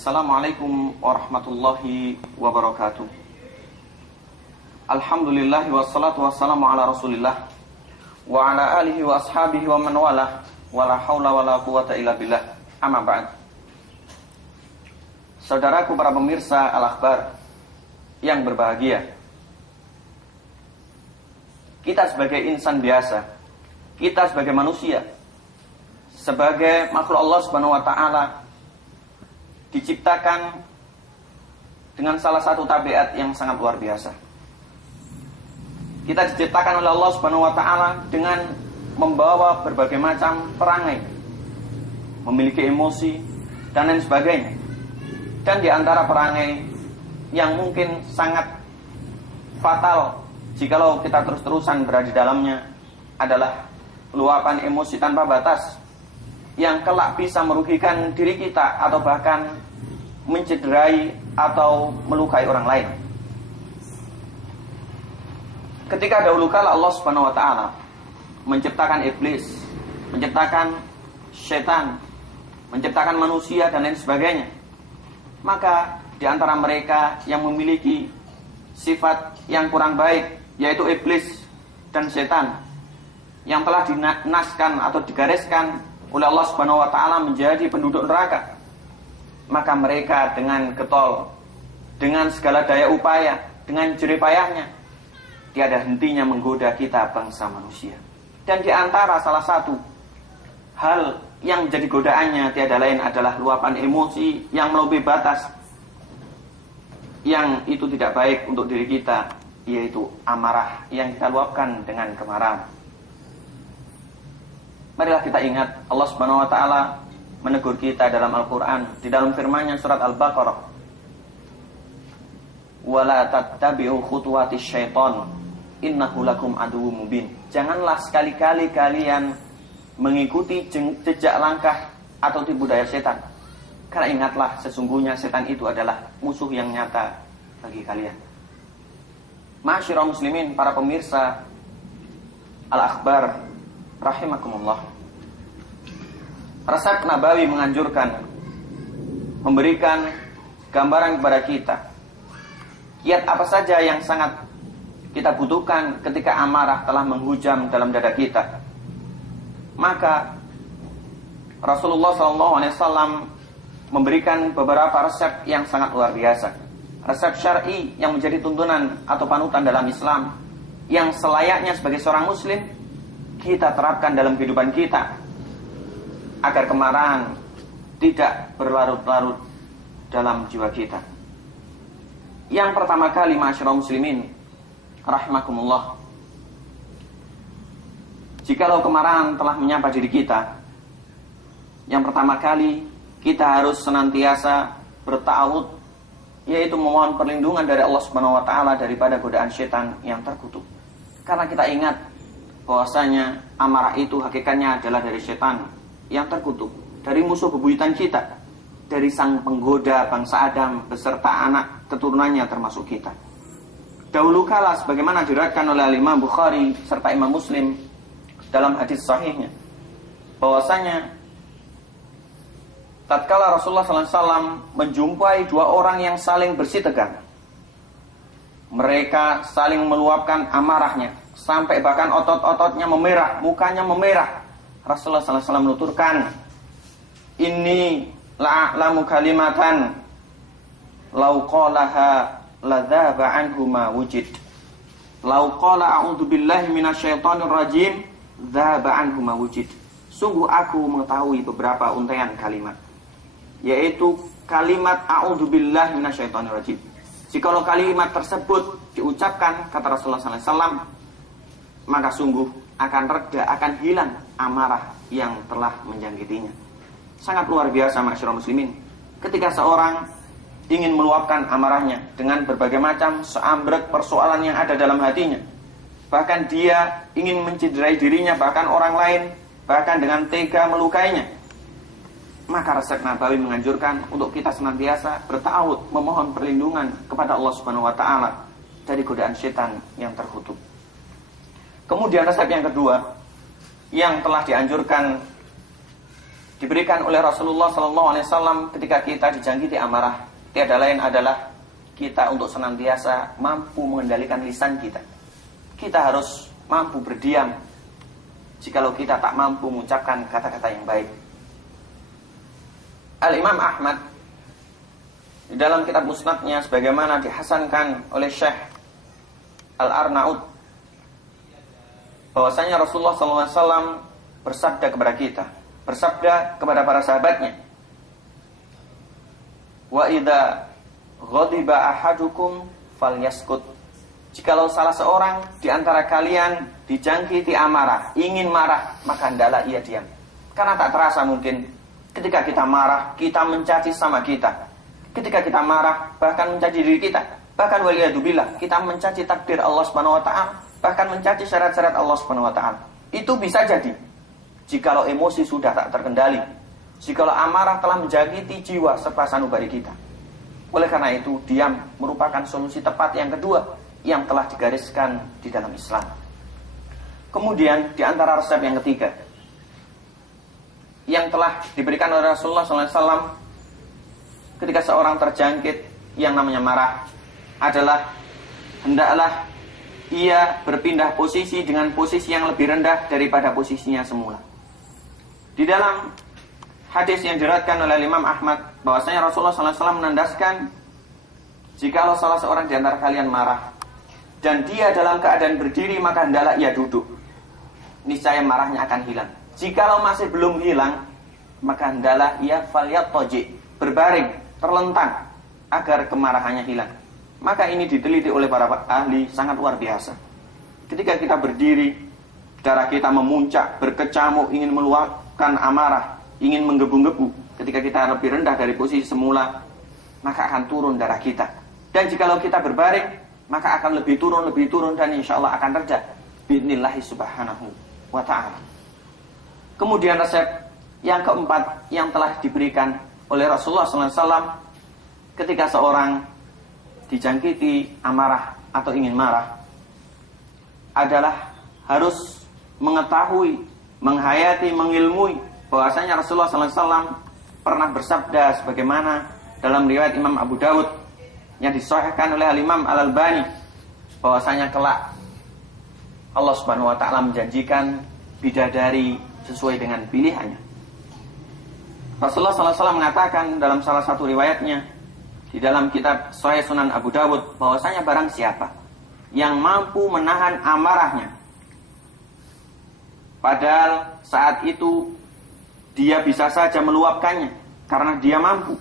Assalamualaikum warahmatullahi wabarakatuh. Alhamdulillah wassalatu wassalamu ala Rasulillah wa ala alihi wa ashabihi wa man walah, wala haula wala quwata illa billah. Amma ba'd. Saudaraku para pemirsa Al-Akhbar yang berbahagia, kita sebagai insan biasa, kita sebagai manusia, sebagai makhluk Allah Subhanahu wa taala, diciptakan dengan salah satu tabiat yang sangat luar biasa. Kita diciptakan oleh Allah Subhanahu wa taala dengan membawa berbagai macam perangai, memiliki emosi dan lain sebagainya. Dan di antara perangai yang mungkin sangat fatal jikalau kita terus-terusan berada di dalamnya adalah luapan emosi tanpa batas yang kelak bisa merugikan diri kita atau bahkan mencederai atau melukai orang lain. Ketika dahulu kala Allah Subhanahu wa taala menciptakan iblis, menciptakan setan, menciptakan manusia dan lain sebagainya, maka di antara mereka yang memiliki sifat yang kurang baik, yaitu iblis dan setan, yang telah dinaskan atau digariskan oleh Allah Subhanahu wa taala menjadi penduduk neraka, maka mereka dengan getol, dengan segala daya upaya, dengan jerih payahnya, tiada hentinya menggoda kita bangsa manusia. Dan di antara salah satu hal yang menjadi godaannya tiada lain adalah luapan emosi yang melebihi batas, yang itu tidak baik untuk diri kita, yaitu amarah yang kita luapkan dengan kemarahan. Marilah kita ingat Allah Subhanahu wa taala menegur kita dalam Al-Qur'an di dalam firman-Nya surat Al-Baqarah. Wala tattabi'u khutuwatis syaitan innahu lakum aduwwum mubin. Janganlah sekali-kali kalian mengikuti jejak langkah atau tipu daya setan. Karena ingatlah, sesungguhnya setan itu adalah musuh yang nyata bagi kalian. Ma'asyiral muslimin, para pemirsa Al-Akhbar rahimakumullah. Resep Nabawi menganjurkan, memberikan gambaran kepada kita kiat apa saja yang sangat kita butuhkan ketika amarah telah menghujam dalam dada kita. Maka Rasulullah SAW memberikan beberapa resep yang sangat luar biasa, resep syar'i yang menjadi tuntunan atau panutan dalam Islam, yang selayaknya sebagai seorang muslim kita terapkan dalam kehidupan kita, agar kemarahan tidak berlarut-larut dalam jiwa kita. Yang pertama kali, ma'asyiral muslimin rahimakumullah, jikalau kemarahan telah menyapa diri kita, yang pertama kali kita harus senantiasa berta'awud, yaitu memohon perlindungan dari Allah Subhanahu wa taala daripada godaan setan yang terkutuk. Karena kita ingat bahwasanya amarah itu hakikatnya adalah dari setan yang terkutuk, dari musuh bebuyutan kita, dari sang penggoda bangsa Adam beserta anak keturunannya termasuk kita. Dahulu kala sebagaimana diriwayatkan oleh Imam Bukhari serta Imam Muslim dalam hadis sahihnya, bahwasanya tatkala Rasulullah SAW menjumpai dua orang yang saling bersih tegang, mereka saling meluapkan amarahnya sampai bahkan otot-ototnya memerah, mukanya memerah. Rasulullah SAW menuturkan, "Inni la'alamu kalimatan lau qalaha ladzaba anhu ma wujid. Lau qala a'udzu billahi minasyaitonir rajim dzaba anhu ma wujid." Sungguh aku mengetahui beberapa untaian kalimat, yaitu kalimat a'udzu billahi minasyaitonir rajim. Jikalau kalimat tersebut diucapkan, kata Rasulullah SAW, maka sungguh akan reda, akan hilang amarah yang telah menjangkitinya. Sangat luar biasa, ma'asyiral muslimin, ketika seorang ingin meluapkan amarahnya dengan berbagai macam seambrek persoalan yang ada dalam hatinya, bahkan dia ingin mencederai dirinya, bahkan orang lain, bahkan dengan tega melukainya, maka resep Nabawi menganjurkan untuk kita senantiasa berta'awud, memohon perlindungan kepada Allah Subhanahu wa taala dari godaan setan yang terkutuk. Kemudian resep yang kedua yang telah dianjurkan diberikan oleh Rasulullah SAW ketika kita dijangkiti amarah tiada lain adalah kita untuk senantiasa mampu mengendalikan lisan kita. Kita harus mampu berdiam jikalau kita tak mampu mengucapkan kata-kata yang baik. Al-Imam Ahmad di dalam kitab Musnadnya sebagaimana dihasankan oleh Syekh Al-Arnaud bahwasanya Rasulullah SAW bersabda kepada kita, bersabda kepada para sahabatnya, wa idza ghadiba ahadukum falyaskut. Jikalau salah seorang di antara kalian dijangkiti amarah, ingin marah, maka hendaklah ia diam. Karena tak terasa mungkin ketika kita marah, kita mencaci sama kita. Ketika kita marah, bahkan mencaci diri kita. Bahkan waliyadzubillah, kita mencaci takdir Allah Subhanahu wa taala, bahkan mencaci syarat-syarat Allah Subhanahu wa taala. Itu bisa jadi jikalau emosi sudah tak terkendali, jikalau amarah telah menjangkiti jiwa serta sanubari kita. Oleh karena itu, diam merupakan solusi tepat yang kedua yang telah digariskan di dalam Islam. Kemudian di antara resep yang ketiga yang telah diberikan oleh Rasulullah SAW ketika seorang terjangkit yang namanya marah adalah hendaklah ia berpindah posisi dengan posisi yang lebih rendah daripada posisinya semula. Di dalam hadis yang diriwayatkan oleh Imam Ahmad bahwasanya Rasulullah SAW menandaskan jikalau salah seorang di antara kalian marah dan dia dalam keadaan berdiri, maka hendaklah ia duduk. Niscaya marahnya akan hilang. Jikalau masih belum hilang, maka hendaklah ia falyattaji, berbaring, terlentang agar kemarahannya hilang. Maka ini diteliti oleh para ahli sangat luar biasa. Ketika kita berdiri, darah kita memuncak, berkecamuk, ingin meluapkan amarah, ingin menggebu-gebu. Ketika kita lebih rendah dari posisi semula, maka akan turun darah kita. Dan jikalau kita berbaring, maka akan lebih turun dan insya Allah akan reda bi'idnillahi subhanahu wa ta'ala. Kemudian resep yang keempat yang telah diberikan oleh Rasulullah SAW ketika seorang dijangkiti amarah atau ingin marah adalah harus mengetahui, menghayati, mengilmui bahwasanya Rasulullah SAW pernah bersabda sebagaimana dalam riwayat Imam Abu Dawud yang disahihkan oleh Imam Al-Albani bahwasanya kelak Allah Subhanahu wa taala menjanjikan bidadari sesuai dengan pilihannya. Rasulullah SAW mengatakan dalam salah satu riwayatnya di dalam kitab Sahih Sunan Abu Dawud bahwasanya barang siapa yang mampu menahan amarahnya padahal saat itu dia bisa saja meluapkannya karena dia mampu,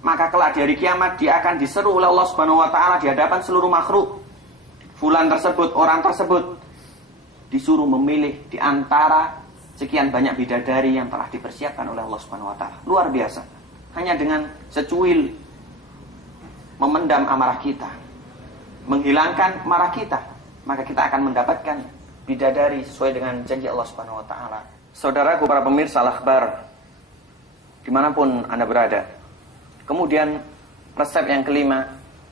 maka kelak di hari kiamat dia akan diseru oleh Allah Subhanahu wa taala di hadapan seluruh makhluk. Fulan tersebut, orang tersebut disuruh memilih di antara sekian banyak bidadari yang telah dipersiapkan oleh Allah Subhanahu wa taala. Luar biasa. Hanya dengan secuil memendam amarah kita, menghilangkan marah kita, maka kita akan mendapatkan bidadari sesuai dengan janji Allah Subhanahu wa taala. Saudaraku para pemirsa Al-Akhbar dimanapun Anda berada. Kemudian resep yang kelima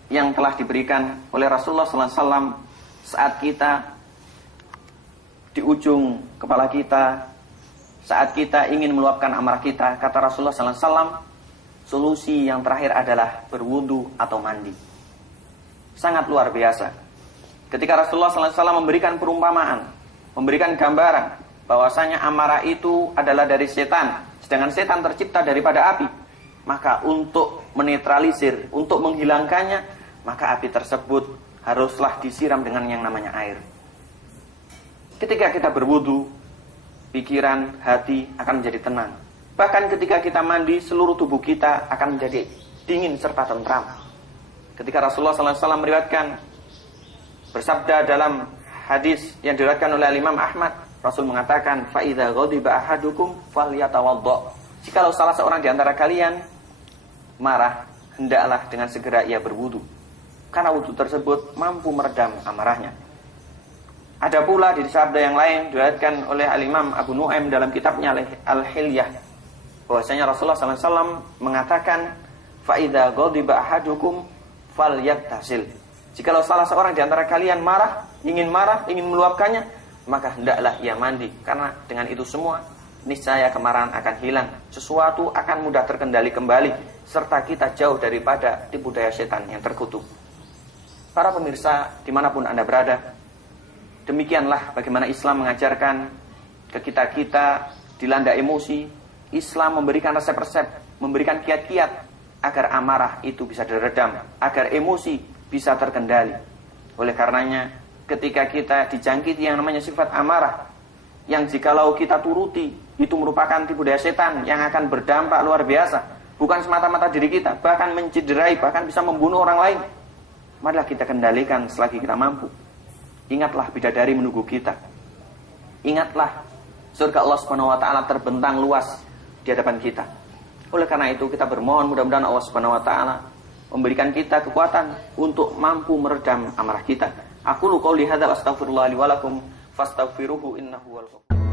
yang telah diberikan oleh Rasulullah SAW saat kita di ujung kepala kita, saat kita ingin meluapkan amarah kita, kata Rasulullah SAW, solusi yang terakhir adalah berwudu atau mandi. Sangat luar biasa. Ketika Rasulullah SAW memberikan perumpamaan, memberikan gambaran bahwasanya amarah itu adalah dari setan, sedangkan setan tercipta daripada api. Maka untuk menetralisir, untuk menghilangkannya, maka api tersebut haruslah disiram dengan yang namanya air. Ketika kita berwudu, pikiran, hati akan menjadi tenang. Bahkan ketika kita mandi, seluruh tubuh kita akan menjadi dingin serta tentram. Ketika Rasulullah SAW meriwayatkan, bersabda dalam hadis yang diriwayatkan oleh Imam Ahmad, Rasul mengatakan, فَإِذَا غَضِبَ أَحَدُكُمْ فَلْيَتَوَضَّأْ. Jikalau salah seorang di antara kalian marah, hendaklah dengan segera ia berwudu, karena wudu tersebut mampu meredam amarahnya. Ada pula di sabda yang lain diriwayatkan oleh Al-Imam Abu Nu'aim dalam kitabnya Al-Hilyah bahwasanya Rasulullah SAW mengatakan, فَإِذَا غَضِبَ أَحَدُكُمْ فَلْيَغْتَسِلْ. Jikalau salah seorang di antara kalian marah, ingin meluapkannya, maka hendaklah ia mandi, karena dengan itu semua niscaya kemarahan akan hilang, sesuatu akan mudah terkendali kembali, serta kita jauh daripada tipu daya setan yang terkutuk. Para pemirsa, dimanapun Anda berada, demikianlah bagaimana Islam mengajarkan ke kita dilanda emosi. Islam memberikan resep-resep, memberikan kiat-kiat agar amarah itu bisa diredam, agar emosi bisa terkendali. Oleh karenanya, ketika kita dijangkiti yang namanya sifat amarah, yang jikalau kita turuti, itu merupakan tipu daya setan yang akan berdampak luar biasa. Bukan semata-mata diri kita, bahkan mencederai, bahkan bisa membunuh orang lain. Marilah kita kendalikan selagi kita mampu. Ingatlah bidadari menunggu kita. Ingatlah surga Allah Subhanahu wa taala terbentang luas di hadapan kita. Oleh karena itu kita bermohon mudah-mudahan Allah Subhanahu wa taala memberikan kita kekuatan untuk mampu meredam amarah kita. Aku qouli hadza wa astaghfirullah li wa lakum fastaghfiruhu innahu huwal ghafur.